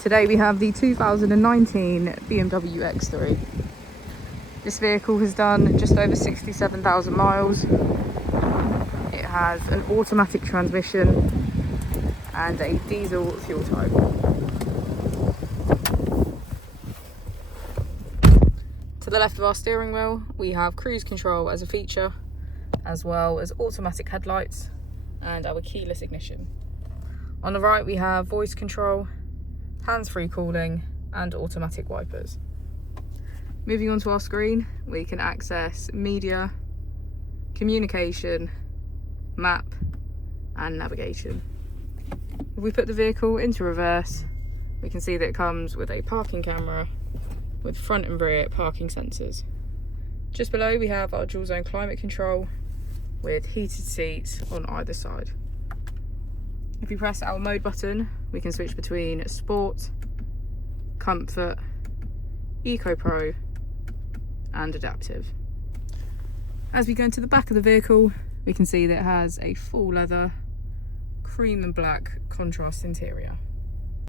Today we have the 2019 BMW X3. This vehicle has done just over 67,000 miles. It has an automatic transmission and a diesel fuel type. To the left of our steering wheel, we have cruise control as a feature, as well as automatic headlights and our keyless ignition. On the right, we have voice control, hands-free calling and automatic wipers. Moving on to our screen, we can access media, communication, map and navigation. If we put the vehicle into reverse, we can see that it comes with a parking camera with front and rear parking sensors. Just below we have our dual zone climate control with heated seats on either side. If we press our mode button, we can switch between Sport, Comfort, Eco Pro and Adaptive. As we go into the back of the vehicle, we can see that it has a full leather, cream and black contrast interior.